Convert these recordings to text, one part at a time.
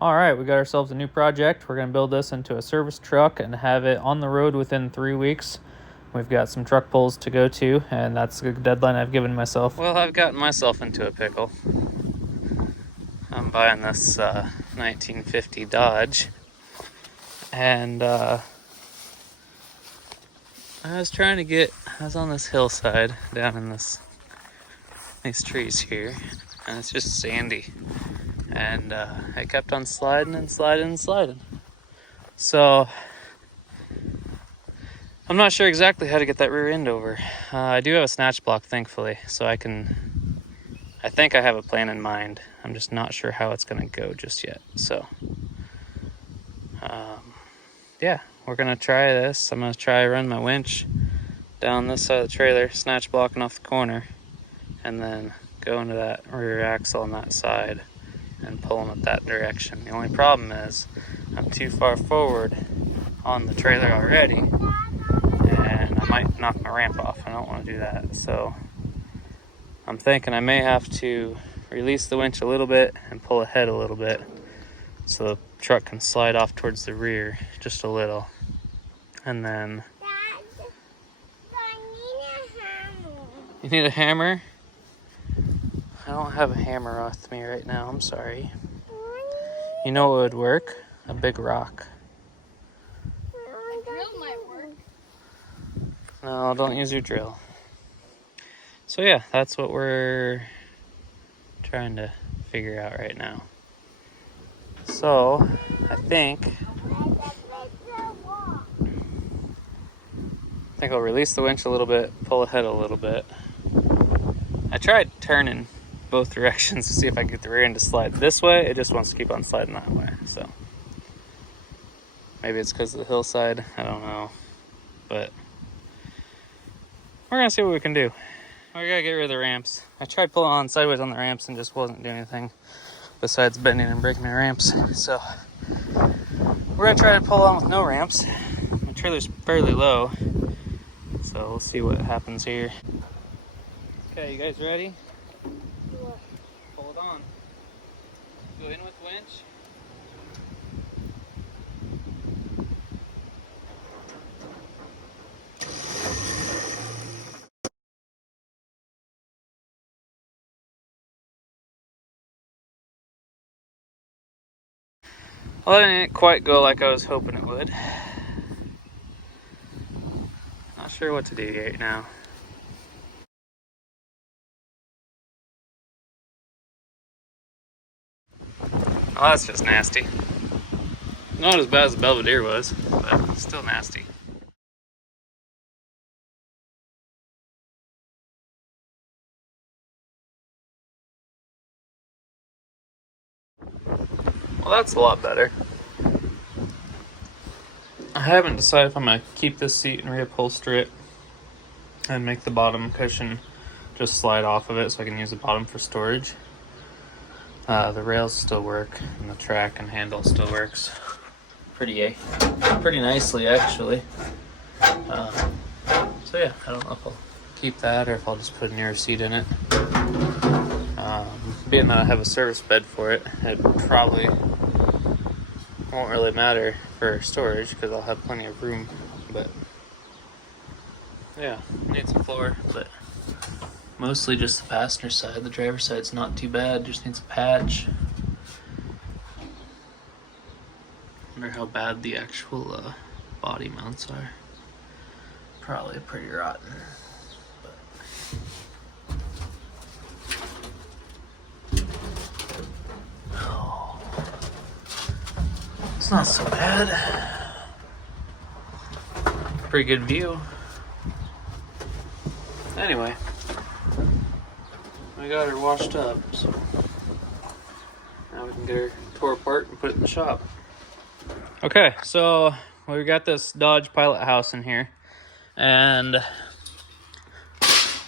All right, we got ourselves a new project. We're going to build this into a service truck and have it on the road within 3 weeks. We've got some truck pulls to go to, and that's the deadline I've given myself. Well, I've gotten myself into a pickle. I'm buying this 1950 Dodge, and I was on this hillside down in these trees here, and it's just sandy. And I kept on sliding and sliding and sliding. So I'm not sure exactly how to get that rear end over. I do have a snatch block, thankfully, so I think I have a plan in mind. I'm just not sure how it's going to go just yet. So, yeah, we're going to try this. I'm going to try run my winch down this side of the trailer, snatch blocking off the corner, and then go into that rear axle on that side and pull them at that direction. The only problem is I'm too far forward on the trailer already, and I might knock my ramp off. I don't want to do that. So I'm thinking I may have to release the winch a little bit and pull ahead a little bit so the truck can slide off towards the rear just a little. And then... Dad, I need a hammer. You need a hammer? I don't have a hammer with me right now, I'm sorry. You know what would work? A big rock. A drill might work. No, don't use your drill. So yeah, that's what we're trying to figure out right now. So, I think I'll release the winch a little bit, pull ahead a little bit. I tried turning both directions to see if I can get the rear end to slide this way. It just wants to keep on sliding that way. So maybe it's because of the hillside. I don't know. But we're going to see what we can do. We got to get rid of the ramps. I tried pulling on sideways on the ramps and just wasn't doing anything besides bending and breaking my ramps. So we're going to try to pull on with no ramps. The trailer's fairly low. So we'll see what happens here. Okay, you guys ready? What? Pull it on. Go in with winch. Well, that didn't quite go like I was hoping it would. Not sure what to do right now. Well, that's just nasty. Not as bad as the Belvedere was, but still nasty. Well, that's a lot better. I haven't decided if I'm going to keep this seat and reupholster it and make the bottom cushion just slide off of it so I can use the bottom for storage. The rails still work, and the track and handle still works pretty nicely, actually. So yeah, I don't know if I'll keep that or if I'll just put a newer seat in it. Being that I have a service bed for it, it probably won't really matter for storage because I'll have plenty of room. But yeah, needs a floor, but mostly just the passenger side. The driver's side's not too bad, just needs a patch. Wonder how bad the actual body mounts are. Probably pretty rotten. But oh, it's not so bad. Pretty good view. Anyway, we got her washed up, so now we can get her tore apart and put it in the shop. Okay, so we got this Dodge Pilot House in here, and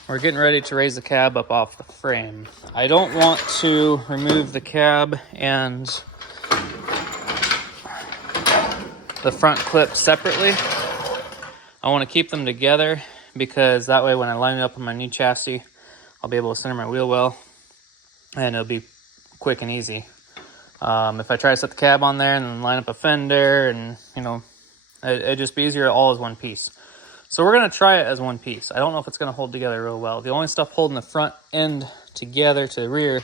we're getting ready to raise the cab up off the frame. I don't want to remove the cab and the front clip separately. I want to keep them together because that way when I line it up on my new chassis, I'll be able to center my wheel well and it'll be quick and easy. If I try to set the cab on there and then line up a fender, and you know, it'd just be easier all as one piece. So we're gonna try it as one piece. I don't know if it's gonna hold together real well. The only stuff holding the front end together to the rear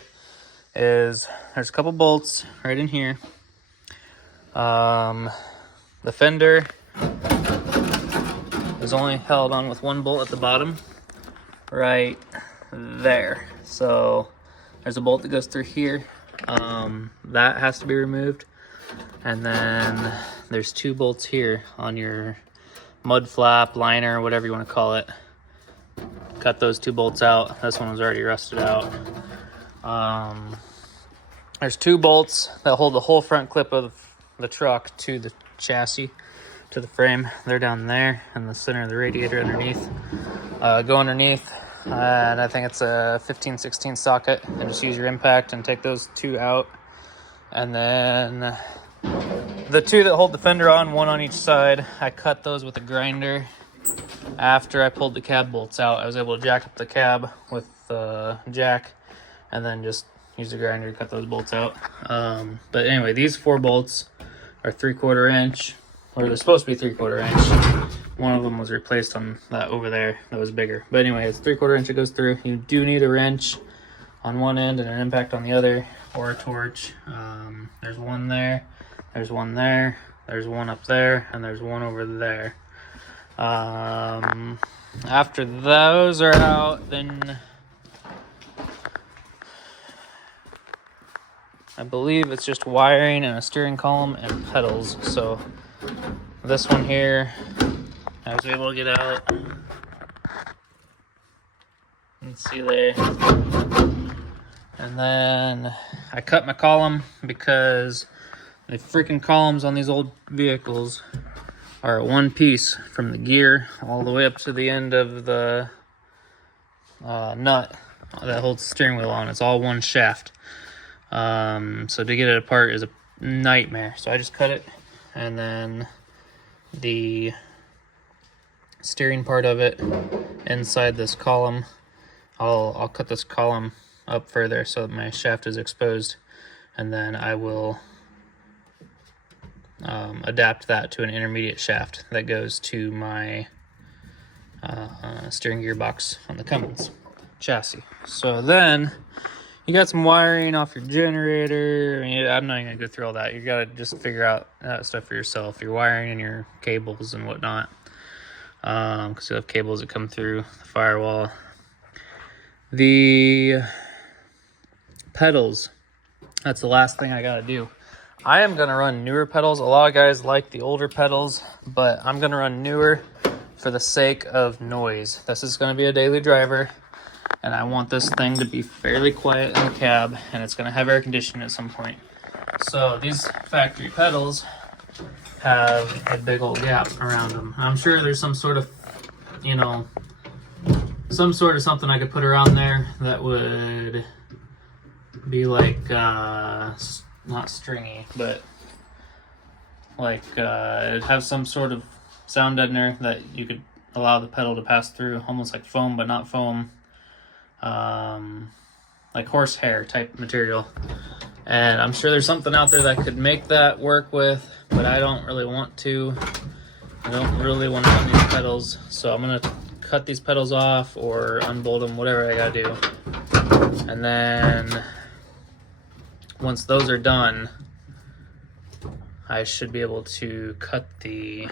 is there's a couple bolts right in here. The fender is only held on with one bolt at the bottom, right there. So there's a bolt that goes through here. That has to be removed. And then there's 2 bolts here on your mud flap, liner, whatever you want to call it. Cut those 2 bolts out. This one was already rusted out. There's 2 bolts that hold the whole front clip of the truck to the chassis, to the frame. They're down there in the center of the radiator underneath. Go underneath, and I think it's a 15/16 socket, and just use your impact and take those 2 out. And then the 2 that hold the fender on, 1 on each side, I cut those with a grinder. After I pulled the cab bolts out, I was able to jack up the cab with the jack, and then just use the grinder to cut those bolts out. But anyway, these 4 bolts are 3/4 inch, or they're supposed to be 3/4 inch. One of them was replaced on that over there that was bigger. But anyway, it's 3/4 inch it goes through. You do need a wrench on one end and an impact on the other, or a torch. There's one there, there's one there, there's one up there, and there's one over there. After those are out, then I believe it's just wiring and a steering column and pedals. So this one here, I was able to get out. Let's see there. And then I cut my column because the freaking columns on these old vehicles are one piece from the gear all the way up to the end of the nut that holds the steering wheel on. It's all one shaft. So to get it apart is a nightmare. So I just cut it, and then the steering part of it inside this column, I'll cut this column up further so that my shaft is exposed, and then I will adapt that to an intermediate shaft that goes to my steering gearbox on the Cummins chassis. So then you got some wiring off your generator. I'm not even gonna go through all that. You gotta just figure out that stuff for yourself. Your wiring and your cables and whatnot, because you'll have cables that come through the firewall. The pedals, that's the last thing I gotta do. I am gonna run newer pedals. A lot of guys like the older pedals, but I'm gonna run newer for the sake of noise. This is gonna be a daily driver, and I want this thing to be fairly quiet in the cab, and it's gonna have air conditioning at some point. So these factory pedals have a big old gap around them. I'm sure there's some sort of, some sort of something I could put around there that would be like, not stringy, but like it'd have some sort of sound deadener that you could allow the pedal to pass through, almost like foam, but not foam. Like horsehair type material. And I'm sure there's something out there that could make that work with, but I don't really want to. I don't really want to run these pedals, so I'm gonna cut these pedals off or unbolt them, whatever I gotta do. And then once those are done, I should be able to I'm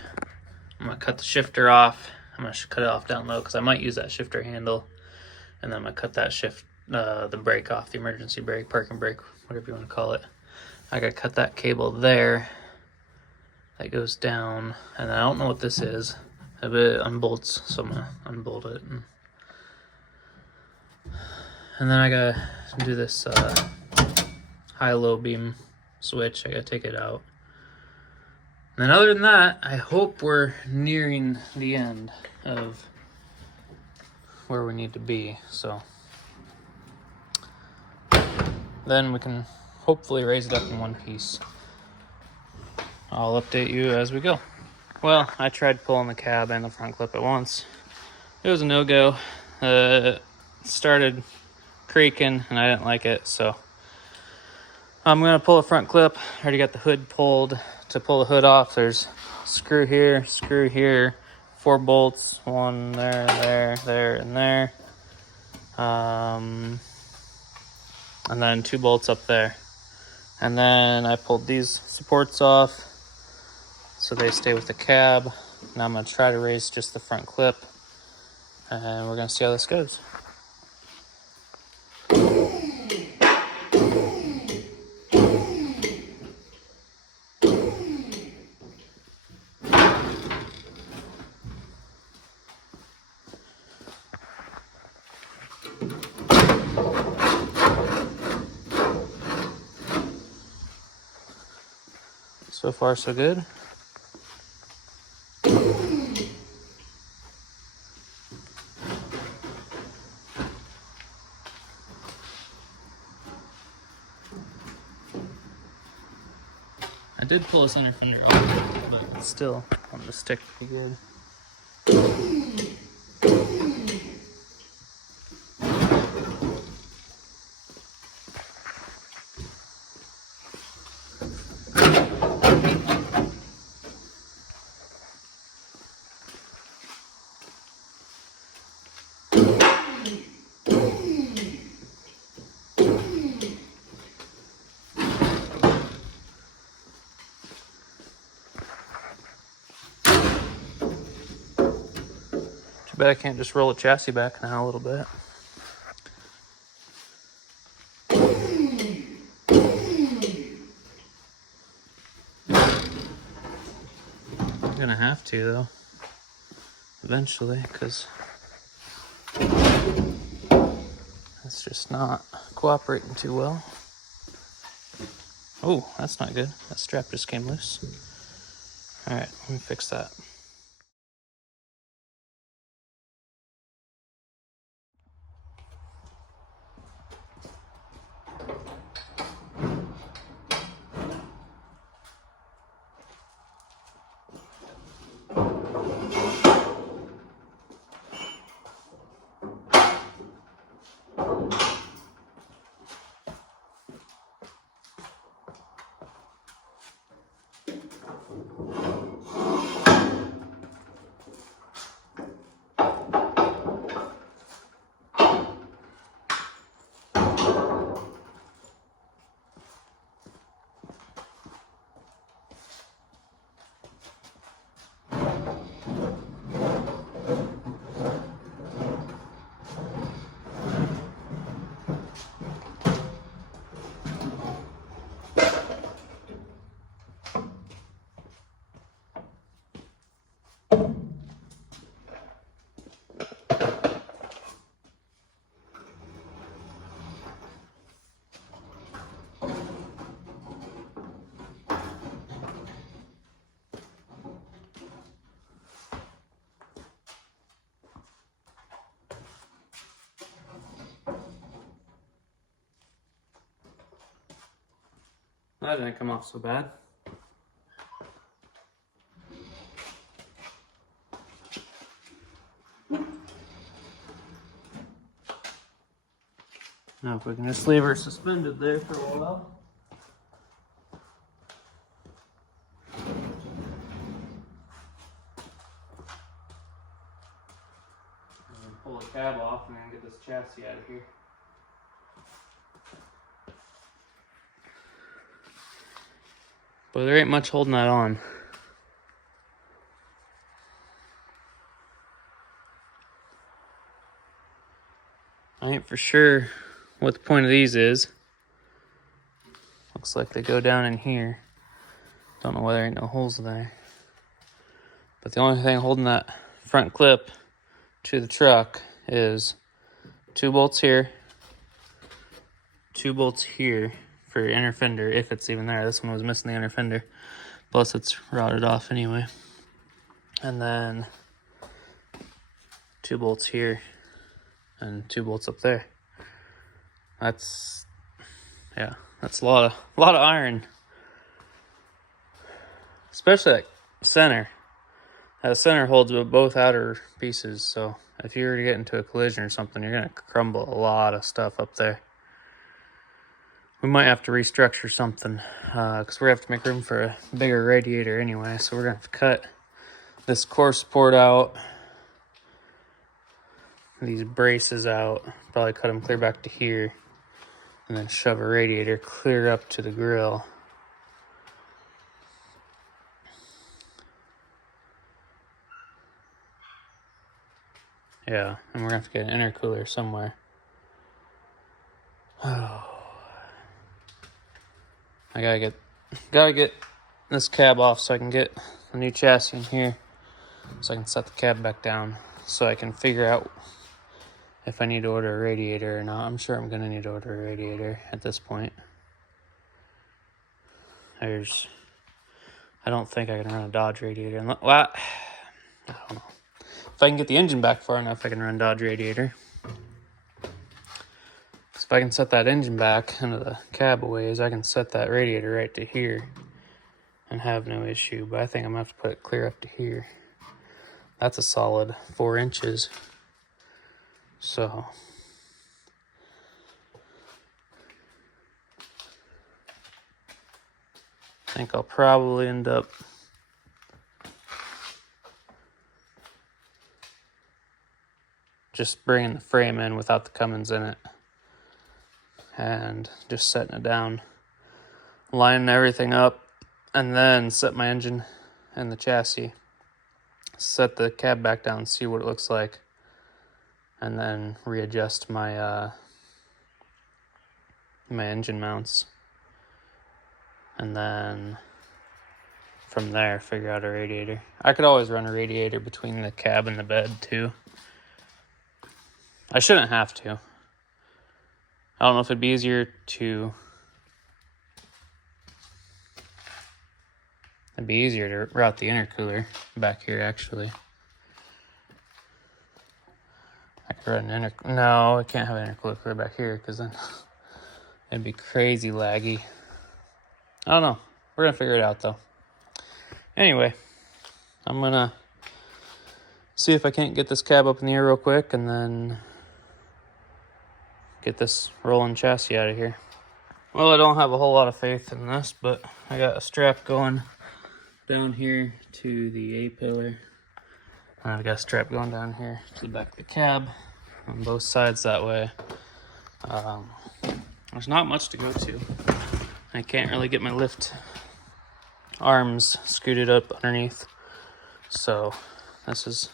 gonna cut the shifter off. I'm gonna cut it off down low because I might use that shifter handle. And then I'm gonna cut that the brake off, the emergency brake, parking brake, whatever you want to call it. I gotta cut that cable there that goes down, and I don't know what this is. It unbolts, so I'm gonna unbolt it. And then I gotta do this high-low beam switch. I gotta take it out. And then other than that, I hope we're nearing the end of where we need to be. So then we can hopefully raise it up in one piece. I'll update you as we go. Well, I tried pulling the cab and the front clip at once. It was a no-go. It started creaking and I didn't like it, so I'm gonna pull a front clip. I already got the hood pulled. To pull the hood off, there's screw here, 4 bolts, one there, and there. And then 2 bolts up there. And then I pulled these supports off so they stay with the cab. Now I'm gonna try to raise just the front clip, and we're gonna see how this goes. So far, so good. I did pull a center fender off, but still on the stick pretty good. Too bad I can't just roll the chassis back now a little bit. I'm gonna have to though, eventually, because it's just not cooperating too well. Oh, that's not good. That strap just came loose. All right, let me fix that. That didn't come off so bad. Now if we can just leave her suspended there for a while. And then pull the cab off and then get this chassis out of here. But there ain't much holding that on. I ain't for sure what the point of these is. Looks like they go down in here. Don't know why there ain't no holes there. But the only thing holding that front clip to the truck is 2 bolts here, 2 bolts here for inner fender, if it's even there. This one was missing the inner fender. Plus it's rotted off anyway. And then 2 bolts here and 2 bolts up there. That's a lot of iron. Especially that center. That center holds both outer pieces, so if you were to get into a collision or something, you're gonna crumble a lot of stuff up there. we might have to restructure something because we're going to have to make room for a bigger radiator anyway. So we're going to have to cut this core support out, these braces out, probably cut them clear back to here, and then shove a radiator clear up to the grill. Yeah, and we're gonna have to get an intercooler somewhere. Oh, I gotta get this cab off so I can get a new chassis in here, so I can set the cab back down, so I can figure out if I need to order a radiator or not. I'm sure I'm gonna need to order a radiator at this point. I don't think I can run a Dodge radiator. Well, I don't know. If I can get the engine back far enough, I can run Dodge radiator. So if I can set that engine back into the cab a ways, I can set that radiator right to here and have no issue. But I think I'm gonna have to put it clear up to here. That's a solid 4 inches. So I think I'll probably end up just bringing the frame in without the Cummins in it and just setting it down, lining everything up, and then set my engine and the chassis, set the cab back down, see what it looks like, and then readjust my my engine mounts, and then from there figure out a radiator. I could always run a radiator between the cab and the bed too. I shouldn't have to. I don't know if it'd be easier to... It'd be easier to route the intercooler back here, actually. I could run an No, I can't have an intercooler clear back here, because then it'd be crazy laggy. I don't know. We're going to figure it out, though. Anyway, I'm going to see if I can't get this cab up in the air real quick, and then get this rolling chassis out of here. Well, I don't have a whole lot of faith in this, but I got a strap going down here to the A-pillar. And I've got a strap going down here to the back of the cab on both sides that way. There's not much to go to. I can't really get my lift arms scooted up underneath. So this is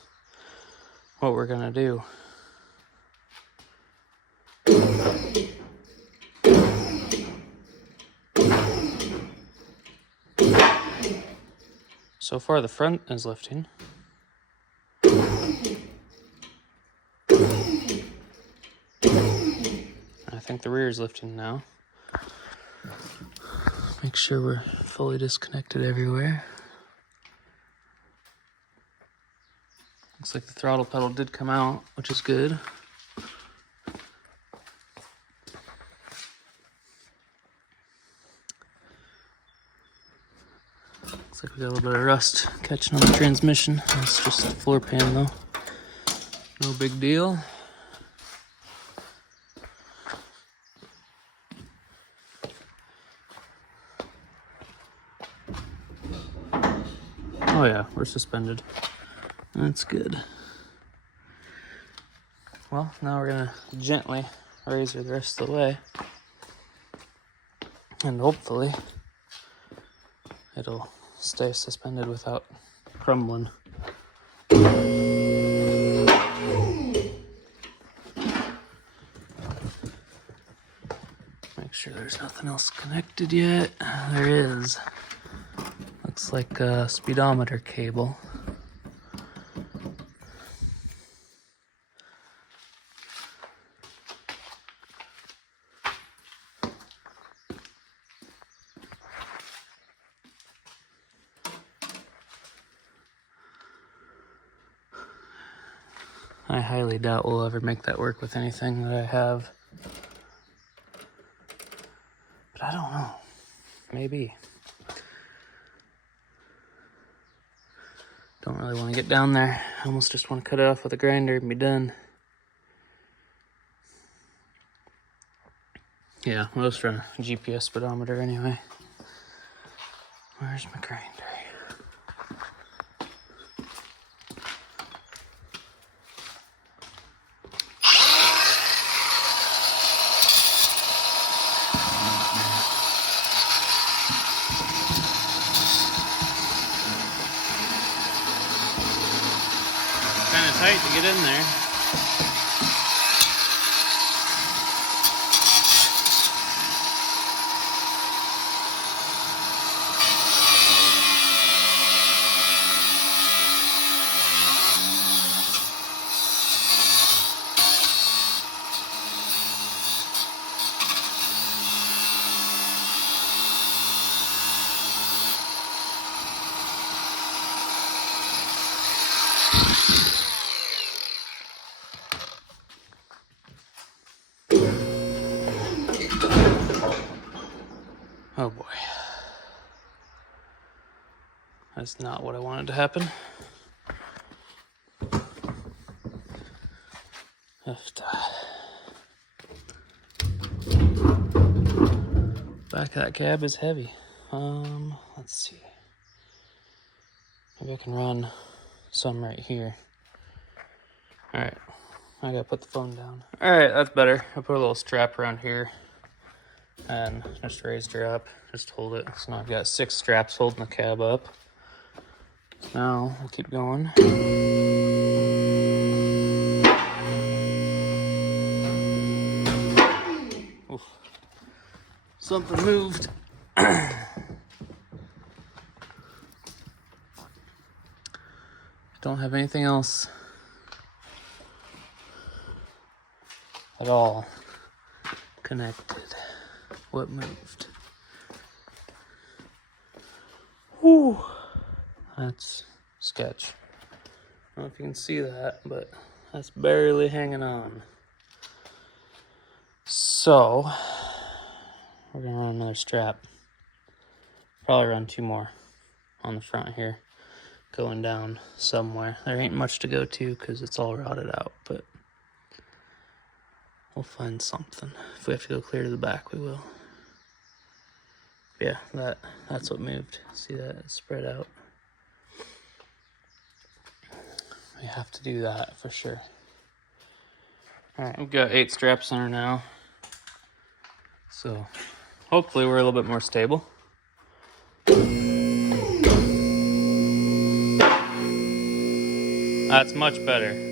what we're gonna do. So far the front is lifting. I think the rear is lifting now. Make sure we're fully disconnected everywhere. Looks like the throttle pedal did come out, which is good. Looks like we got a little bit of rust catching on the transmission. It's just the floor pan though. No big deal. Oh yeah, we're suspended. That's good. Well, now we're gonna gently raise her the rest of the way. And hopefully it'll stay suspended without crumbling. Make sure there's nothing else connected yet. There is. Looks like a speedometer cable. I highly doubt we'll ever make that work with anything that I have. But I don't know. Maybe. Don't really want to get down there. I almost just want to cut it off with a grinder and be done. Yeah, most run a GPS speedometer anyway. Where's my grinder? Kind of tight to get in there. Oh boy. That's not what I wanted to happen. Back of that cab is heavy. Let's see. Maybe I can run some right here. All right, I gotta put the phone down. All right, that's better. I put a little strap around here and just raised her up. Just hold it. So now I've got 6 straps holding the cab up. Now I'll keep going. Oof. Something moved. Don't have anything else at all connected. What moved? Whew. That's sketch. I don't know if you can see that, but that's barely hanging on. So we're gonna run another strap. Probably run 2 more on the front here, going down somewhere. There ain't much to go to because it's all routed out, but we'll find something. If we have to go clear to the back, we will. Yeah, that's what moved. See that? It's spread out. We have to do that for sure. All right, we've got 8 straps on her now. So hopefully we're a little bit more stable. That's much better.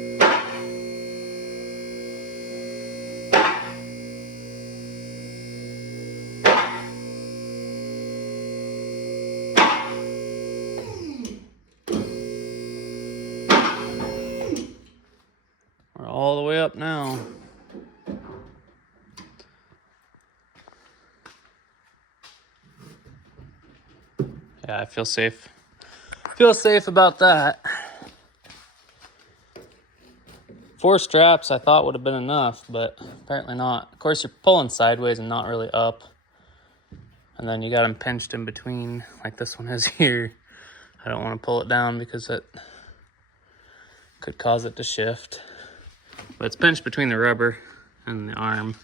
We're all the way up now. Yeah, I feel safe. Feel safe about that. 4 straps I thought would have been enough, but apparently not. Of course, you're pulling sideways and not really up. And then you got them pinched in between, like this one is here. I don't want to pull it down because it could cause it to shift. But it's pinched between the rubber and the arm.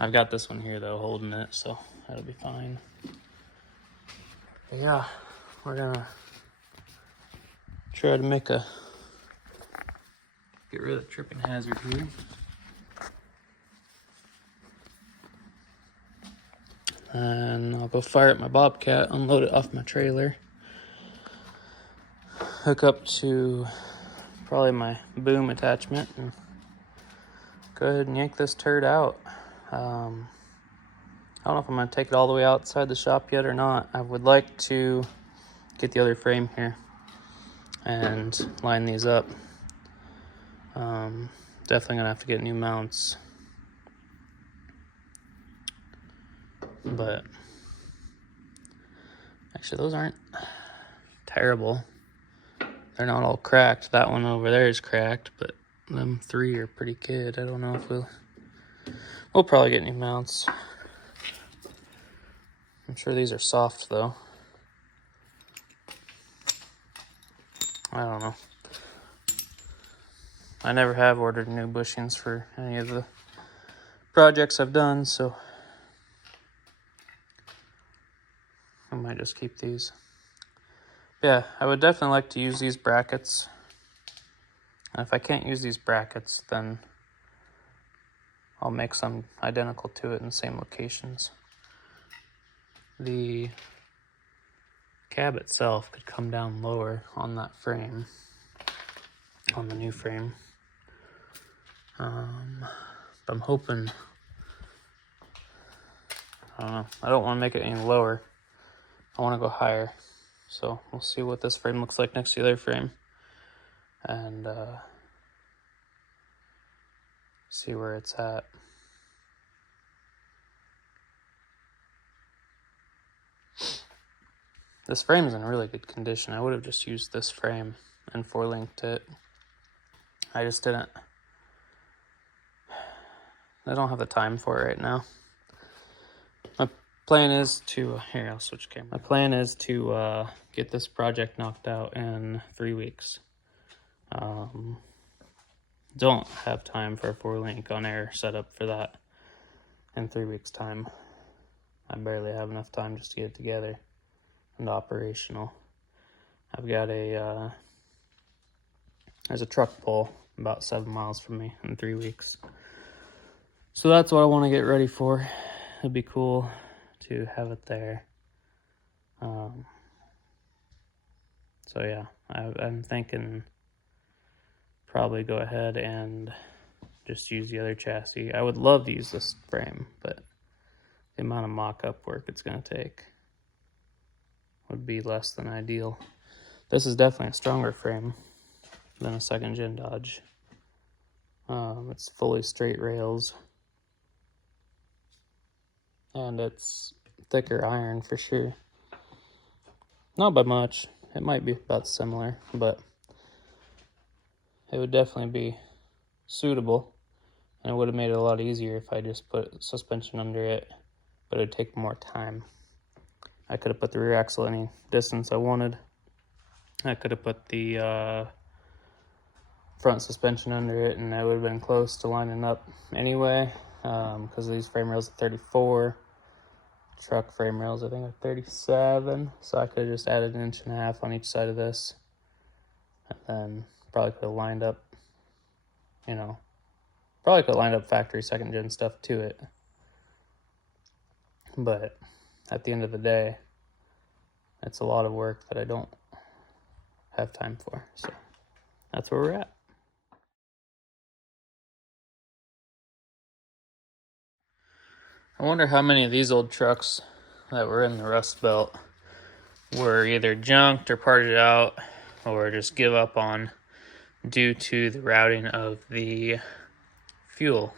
I've got this one here, though, holding it, so that'll be fine. But yeah, we're gonna try to get rid of the tripping hazard here. And I'll go fire up my Bobcat, unload it off my trailer, hook up to probably my boom attachment, and go ahead and yank this turd out. I don't know if I'm going to take it all the way outside the shop yet or not. I would like to get the other frame here and line these up. Definitely going to have to get new mounts. But actually, those aren't terrible. They're not all cracked. That one over there is cracked, but them 3 are pretty good. I don't know if we'll probably get new mounts. I'm sure these are soft though. I don't know. I never have ordered new bushings for any of the projects I've done, so I might just keep these. Yeah, I would definitely like to use these brackets. And if I can't use these brackets, then I'll make some identical to it in the same locations. The cab itself could come down lower on that frame, on the new frame. I'm hoping, I don't know, I don't want to make it any lower. I want to go higher. So we'll see what this frame looks like next to the other frame. And see where it's at. This frame is in really good condition. I would have just used this frame and 4-linked it. I just didn't. I don't have the time for it right now. My plan is to, here, I'll switch camera. My plan is to get this project knocked out in 3 weeks. Don't have time for a 4-link on air setup for that in 3 weeks time. I barely have enough time just to get it together and operational. I've got there's a truck pull about 7 miles from me in 3 weeks. So that's what I want to get ready for. It'd be cool to have it there. So yeah, I'm thinking probably go ahead and just use the other chassis. I would love to use this frame, but the amount of mock-up work it's going to take would be less than ideal. This is definitely a stronger frame than a 2nd gen Dodge. It's fully straight rails, and it's thicker iron for sure. Not by much. It might be about similar, but it would definitely be suitable, and it would have made it a lot easier if I just put suspension under it, but it would take more time. I could have put the rear axle any distance I wanted. I could have put the front suspension under it, and I would have been close to lining up anyway, because these frame rails are 34. Truck frame rails, I think, are 37. So I could have just added 1.5 inches on each side of this, and then probably could have lined up, probably could have lined up factory 2nd gen stuff to it. But at the end of the day, it's a lot of work that I don't have time for. So that's where we're at. I wonder how many of these old trucks that were in the Rust Belt were either junked or parted out or just give up on due to the routing of the fuel.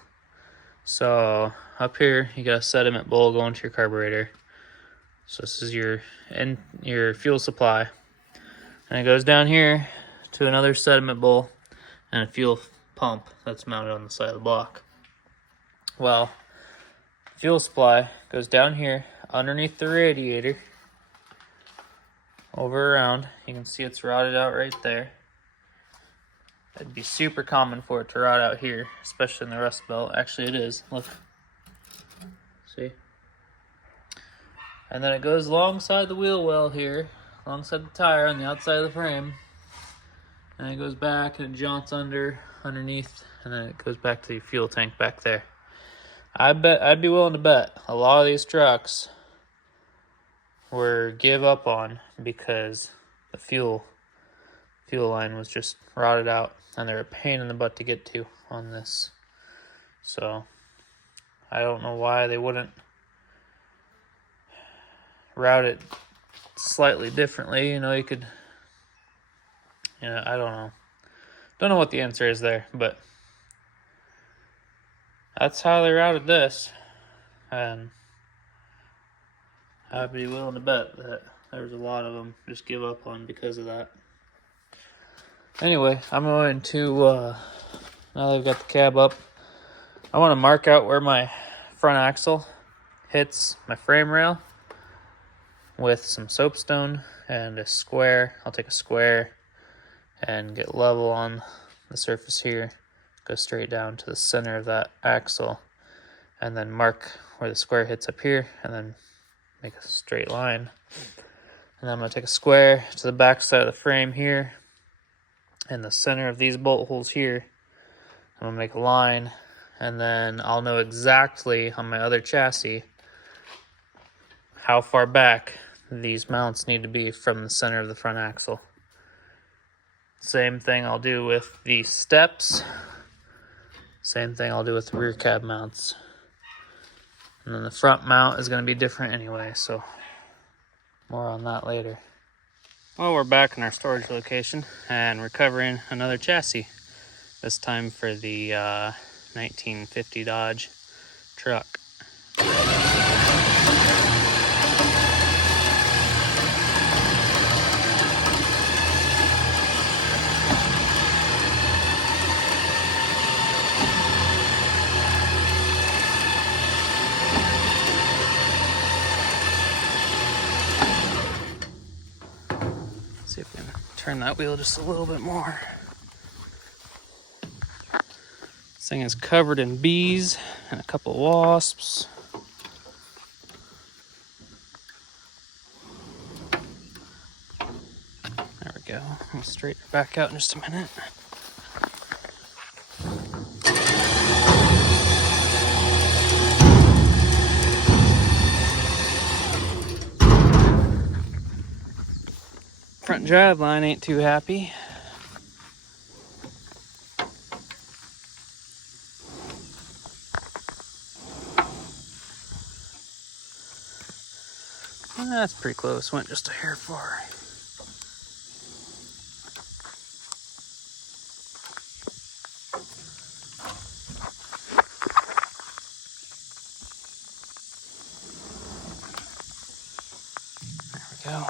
So up here you got a sediment bowl going to your carburetor. So this is your fuel supply, and it goes down here to another sediment bowl and a fuel pump that's mounted on the side of the block. Well, fuel supply goes down here underneath the radiator, over around. You can see it's rotted out right there. It'd be super common for it to rot out here, especially in the Rust Belt. Actually, it is. Look. See? And then it goes alongside the wheel well here, alongside the tire on the outside of the frame. And it goes back and it jaunts underneath, and then it goes back to the fuel tank back there. I'd be willing to bet a lot of these trucks were give up on because the fuel line was just rotted out, and they're a pain in the butt to get to on this. So I don't know why they wouldn't route it slightly differently. You could, I don't know what the answer is there, but that's how they routed this, and I'd be willing to bet that there's a lot of them just give up on because of that. Anyway, I'm going to, now that I've got the cab up, I want to mark out where my front axle hits my frame rail with some soapstone and a square. I'll take a square and get level on the surface here, go straight down to the center of that axle, and then mark where the square hits up here, and then make a straight line. And then I'm going to take a square to the back side of the frame here. In the center of these bolt holes here, I'm going to make a line. And then I'll know exactly on my other chassis how far back these mounts need to be from the center of the front axle. Same thing I'll do with the steps. Same thing I'll do with the rear cab mounts. And then the front mount is going to be different anyway, so more on that later. Well, we're back in our storage location and recovering another chassis. This time for the 1950 Dodge truck. See if we can turn that wheel just a little bit more. This thing is covered in bees and a couple wasps. There we go. I'll straighten her back out in just a minute. Front drive line ain't too happy. That's pretty close. Went just a hair far. There we go.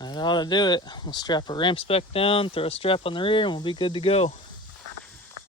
That ought to do it. We'll strap our ramps back down, throw a strap on the rear, and we'll be good to go.